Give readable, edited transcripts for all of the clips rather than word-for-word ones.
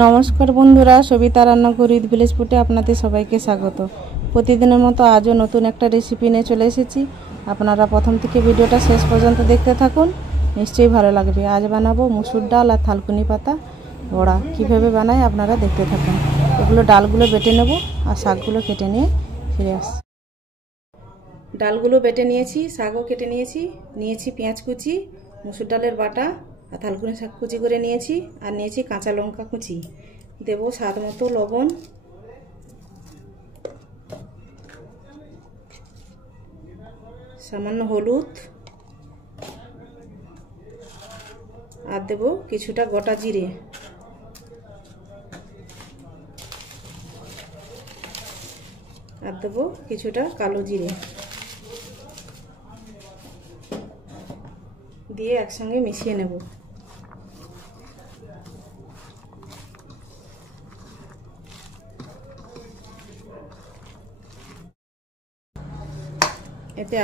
নমস্কার বন্ধুরা, সবিতা রান্নাঘর উইথ ভিলেজ ফুডে আপনাদের সবাইকে স্বাগত। প্রতিদিনের মতো আজও নতুন একটা রেসিপি নিয়ে চলে এসেছি। আপনারা প্রথম থেকে ভিডিওটা শেষ পর্যন্ত দেখতে থাকুন, নিশ্চয়ই ভালো লাগবে। আজ বানাবো মুসুর ডাল আর থালকুনি পাতা বড়া। কীভাবে বানাই আপনারা দেখতে থাকুন। এগুলো ডালগুলো বেটে নেব আর শাকগুলো কেটে নিয়ে ফিরে আসছি। ডালগুলো বেটে নিয়েছি, শাকও কেটে নিয়েছি পেঁয়াজ কুচি, মুসুর ডালের বাটা আর থালকুনি শাক কুচি করে নিয়েছি, আর নিয়েছি কাঁচা লঙ্কা কুচি। দেব স্বাদ মতো লবণ, সামান্য হলুদ, আর দেব কিছুটা গোটা জিরে, আর দেব কিছুটা কালো জিরে দিয়ে একসঙ্গে মিশিয়ে নেব। এতে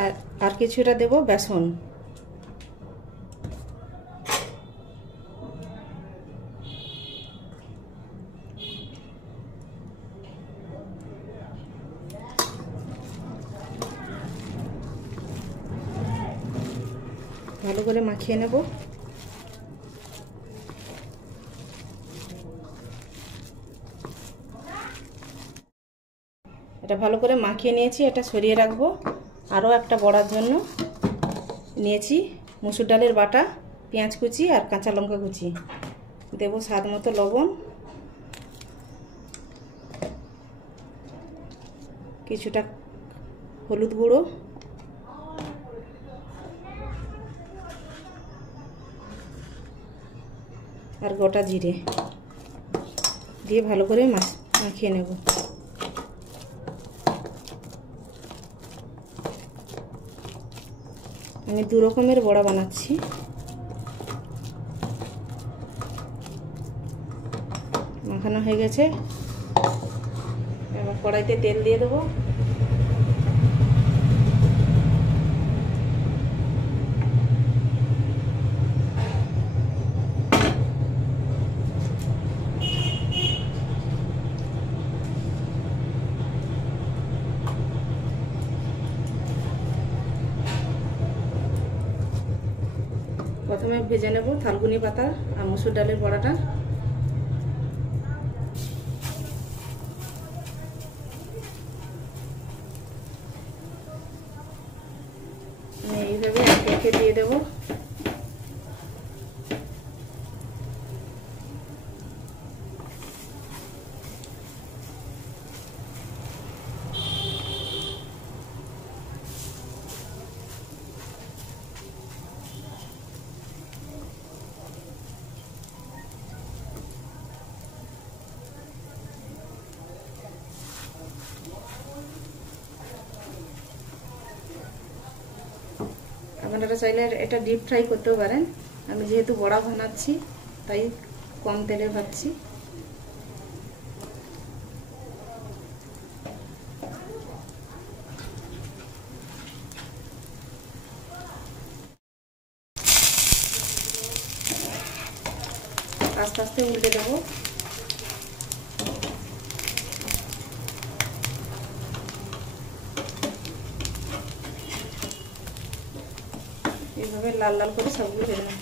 আর কিছুটা দেব বেসন। ভালো করে মাখিয়ে নেব। এটা ভালো করে মাখিয়ে নিয়েছি, এটা সরিয়ে রাখবো। আরও একটা বড়ার জন্য নিয়েছি মুসুর ডালের বাটা, পেঁয়াজ কুচি আর কাঁচা লঙ্কা কুচি। দেব স্বাদ মতো লবণ, কিছুটা হলুদ গুঁড়ো, আর গোটা জিরে দিয়ে ভালো করে মাখিয়ে নেব। আমি দু রকমের বড়া বানাচ্ছি। মাখানো হয়ে গেছে, এবার কড়াইতে তেল দিয়ে দেবো। প্রথমে ভেজে নেব থালকুনি পাতা আর মসুর ডালের বড়াটা। আমি এইভাবে একে একে দিয়ে দেবো। আপনারা চাইলে এটা ডিপ ফ্রাই করতেও পারেন। আমি যেহেতু বড়া বানাচ্ছি তাই কম তেলে ভাজছি। আস্তে আস্তে উল্টে দেবো। এইভাবে লাল লাল করে সবগুলো ভেজে নেব।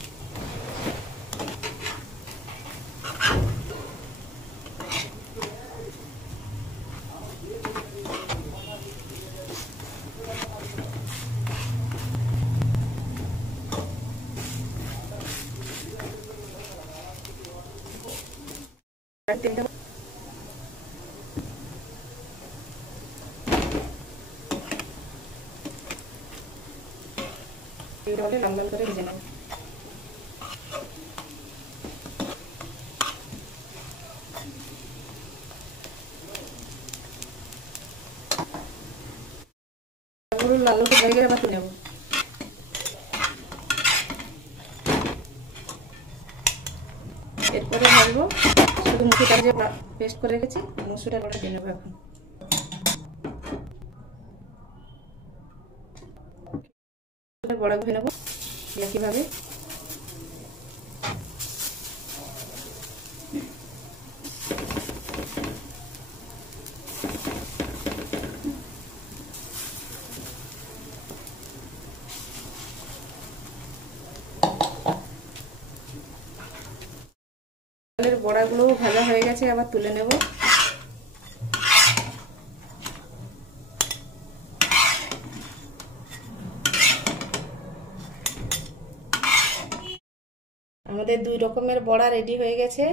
এইভাবে লাল লাল করে ভেজে নেব। লাল লাল করে ভেজে আবার তুলে নেব। এরপরে ভাজবো শুধু মুসুরটা যে পেস্ট করে রেখেছি, মুসুরটা বড়া দিয়ে নেবো। এখন বড়া ভেজে নেবো একইভাবে। বড়াগুলো ভাজা হয়ে গেছে, আবার তুলে নেব। আমাদের 2 রকমের বড়া রেডি হয়ে গেছে,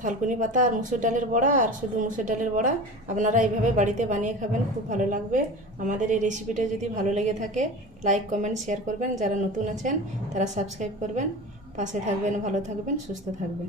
থালকুনি পাতা আর মুসুর ডালের বড়া, আর শুধু মুসুর ডালের বড়া। আপনারা এইভাবে বাড়িতে বানিয়ে খাবেন, খুব ভালো লাগবে। আমাদের এই রেসিপিটা যদি ভালো লেগে থাকে লাইক কমেন্ট শেয়ার করবেন, যারা নতুন আছেন তারা সাবস্ক্রাইব করবেন। পাশে থাকবেন, ভালো থাকবেন, সুস্থ থাকবেন।